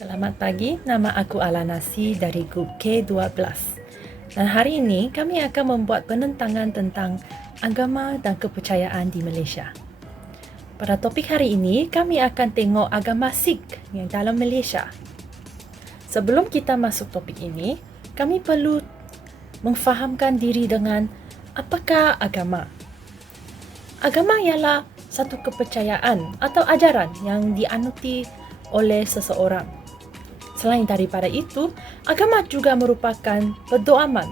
Selamat pagi, nama aku Alanasi dari grup K12. Dan hari ini kami akan membuat penentangan tentang agama dan kepercayaan di Malaysia. Pada topik hari ini, kami akan tengok agama Sikh yang dalam Malaysia. Sebelum kita masuk topik ini, kami perlu memfahamkan diri dengan apakah agama. Agama ialah satu kepercayaan atau ajaran yang dianuti oleh seseorang. Selain daripada itu, agama juga merupakan pedoman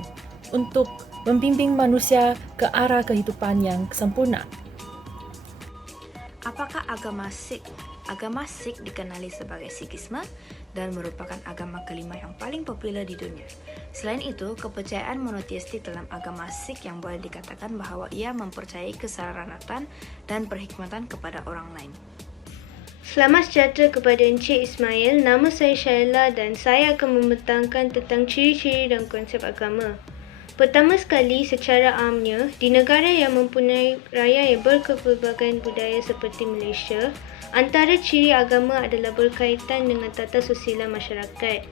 untuk membimbing manusia ke arah kehidupan yang sempurna. Apakah agama Sikh? Agama Sikh dikenali sebagai Sikhisme dan merupakan agama kelima yang paling popular di dunia. Selain itu, kepercayaan monoteistik dalam agama Sikh yang boleh dikatakan bahawa ia mempercayai keselamatan dan perhikmatan kepada orang lain. Selamat sejahtera kepada Encik Ismail. Nama saya Syaila dan saya akan membentangkan tentang ciri-ciri dan konsep agama. Pertama sekali, secara amnya, di negara yang mempunyai rakyat yang berkepelbagaian budaya seperti Malaysia, antara ciri agama adalah berkaitan dengan tata susila masyarakat.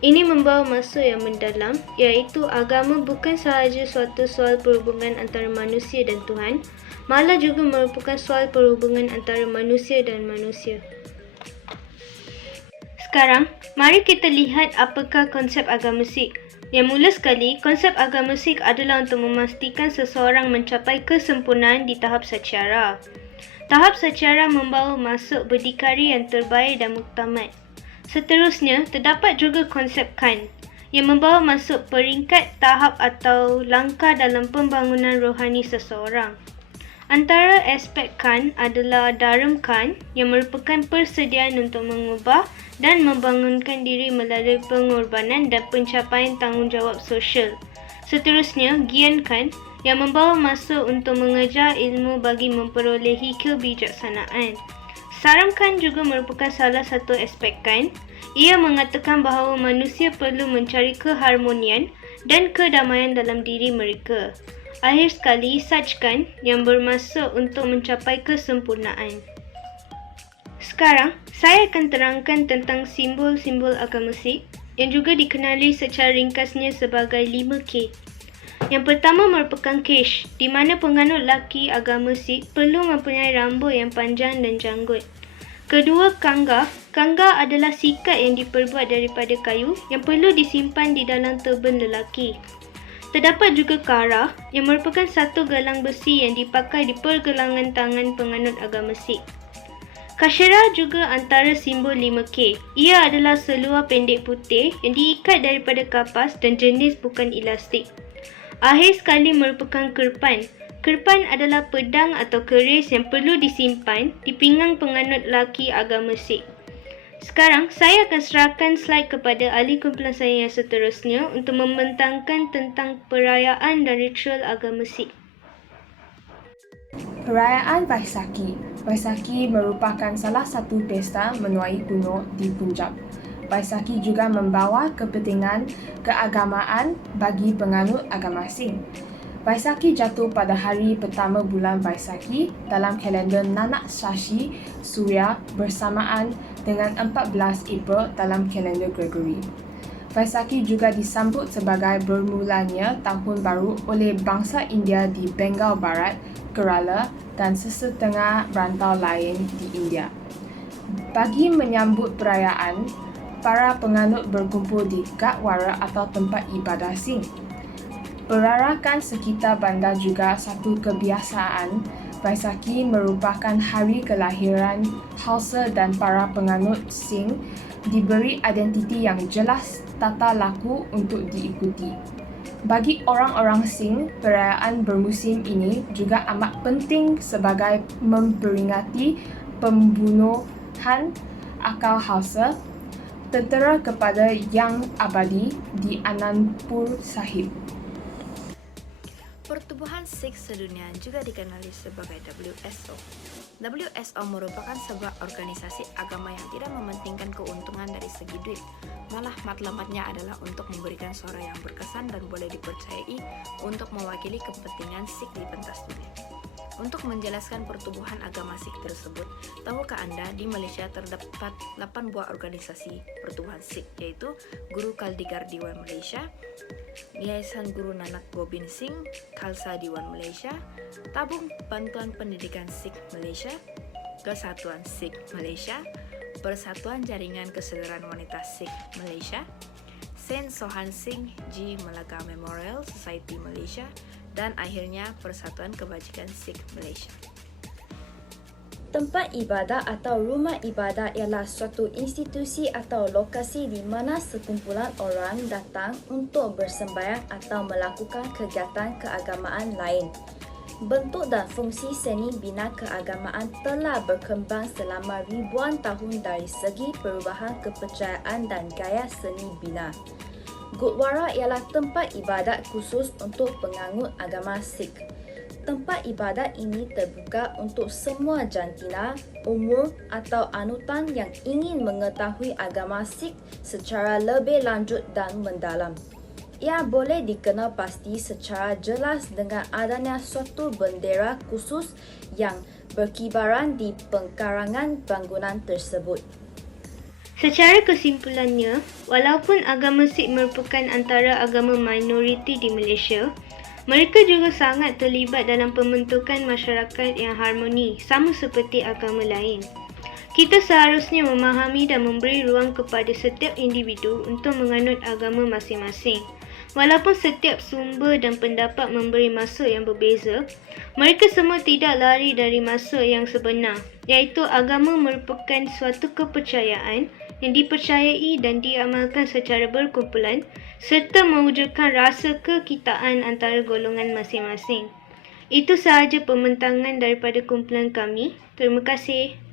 Ini membawa maksud yang mendalam, iaitu agama bukan sahaja suatu soal perhubungan antara manusia dan Tuhan, malah juga merupakan soal perhubungan antara manusia dan manusia. Sekarang, mari kita lihat apakah konsep agama Sikh. Yang mula sekali, konsep agama Sikh adalah untuk memastikan seseorang mencapai kesempurnaan di tahap satyara. Tahap satyara membawa maksud berdikari yang terbaik dan muktamad. Seterusnya, terdapat juga konsep Khan yang membawa maksud peringkat, tahap atau langkah dalam pembangunan rohani seseorang. Antara aspek Khan adalah Dharam Khan yang merupakan persediaan untuk mengubah dan membangunkan diri melalui pengorbanan dan pencapaian tanggungjawab sosial. Seterusnya, Gyan Khan yang membawa maksud untuk mengejar ilmu bagi memperolehi kebijaksanaan. Saram Khan juga merupakan salah satu aspek Khan. Ia mengatakan bahawa manusia perlu mencari keharmonian dan kedamaian dalam diri mereka. Akhir sekali, Sach Khan yang bermaksud untuk mencapai kesempurnaan. Sekarang, saya akan terangkan tentang simbol-simbol agama Sikh yang juga dikenali secara ringkasnya sebagai 5K. Yang pertama merupakan Kesh, di mana penganut lelaki agama Sikh perlu mempunyai rambut yang panjang dan janggut. Kedua, Kanga. Kanga adalah sikat yang diperbuat daripada kayu yang perlu disimpan di dalam turban lelaki. Terdapat juga Kara yang merupakan satu gelang besi yang dipakai di pergelangan tangan penganut agama Sikh. Kashera juga antara simbol 5K. Ia adalah seluar pendek putih yang diikat daripada kapas dan jenis bukan elastik. Akhir sekali merupakan Kirpan. Kirpan adalah pedang atau keris yang perlu disimpan di pinggang penganut lelaki agama Sikh. Sekarang, saya akan serahkan slide kepada ahli kumpulan saya yang seterusnya untuk membentangkan tentang perayaan dan ritual agama Sikh. Perayaan Vaisakhi. Vaisakhi merupakan salah satu pesta menuai kuno di Punjab. Vaisakhi juga membawa kepentingan keagamaan bagi penganut agama Sikh. Vaisakhi jatuh pada hari pertama bulan Vaisakhi dalam kalender Nanak Shashi Surya bersamaan dengan 14 April dalam kalender Gregory. Vaisakhi juga disambut sebagai bermulanya Tahun Baru oleh bangsa India di Bengal Barat, Kerala dan sesetengah rantau lain di India. Bagi menyambut perayaan, para penganut berkumpul di gurdwara atau tempat ibadah Sikh. Perarakan sekitar bandar juga satu kebiasaan. Vaisakhi merupakan hari kelahiran Khalsa dan para penganut Sikh diberi identiti yang jelas tata laku untuk diikuti. Bagi orang-orang Sikh, perayaan bermusim ini juga amat penting sebagai memperingati pembunuhan akal Khalsa, tentera kepada Yang Abadi di Anandpur Sahib. Pertubuhan Sikh sedunia juga dikenali sebagai WSO. WSO merupakan sebuah organisasi agama yang tidak mementingkan keuntungan dari segi duit. Malah matlamatnya adalah untuk memberikan suara yang berkesan dan boleh dipercayai untuk mewakili kepentingan Sikh di pentas dunia. Untuk menjelaskan pertubuhan agama Sikh tersebut, tahukah Anda di Malaysia terdapat 8 buah organisasi pertubuhan Sikh, yaitu Guru Kaldigar Diwan Malaysia, Yayasan Guru Nanak Gobind Singh, Khalsa Diwan Malaysia, Tabung Bantuan Pendidikan Sikh Malaysia, Kesatuan Sikh Malaysia, Persatuan Jaringan Kesedaran Wanita Sikh Malaysia, Saint Sohan Singh Ji Malaga Memorial Society Malaysia, dan akhirnya Persatuan Kebajikan Sikh Malaysia. Tempat ibadah atau rumah ibadah ialah suatu institusi atau lokasi di mana sekumpulan orang datang untuk bersembahyang atau melakukan kegiatan keagamaan lain. Bentuk dan fungsi seni bina keagamaan telah berkembang selama ribuan tahun dari segi perubahan kepercayaan dan gaya seni bina. Gurdwara ialah tempat ibadat khusus untuk penganut agama Sikh. Tempat ibadat ini terbuka untuk semua jantina, umur atau anutan yang ingin mengetahui agama Sikh secara lebih lanjut dan mendalam. Ia boleh dikenal pasti secara jelas dengan adanya suatu bendera khusus yang berkibaran di pengkarangan bangunan tersebut. Secara kesimpulannya, walaupun agama Sikh merupakan antara agama minoriti di Malaysia, mereka juga sangat terlibat dalam pembentukan masyarakat yang harmoni, sama seperti agama lain. Kita seharusnya memahami dan memberi ruang kepada setiap individu untuk menganut agama masing-masing. Walaupun setiap sumber dan pendapat memberi maksud yang berbeza, mereka semua tidak lari dari maksud yang sebenar, iaitu agama merupakan suatu kepercayaan yang dipercayai dan diamalkan secara berkumpulan serta mewujudkan rasa kekitaan antara golongan masing-masing. Itu sahaja pembentangan daripada kumpulan kami. Terima kasih.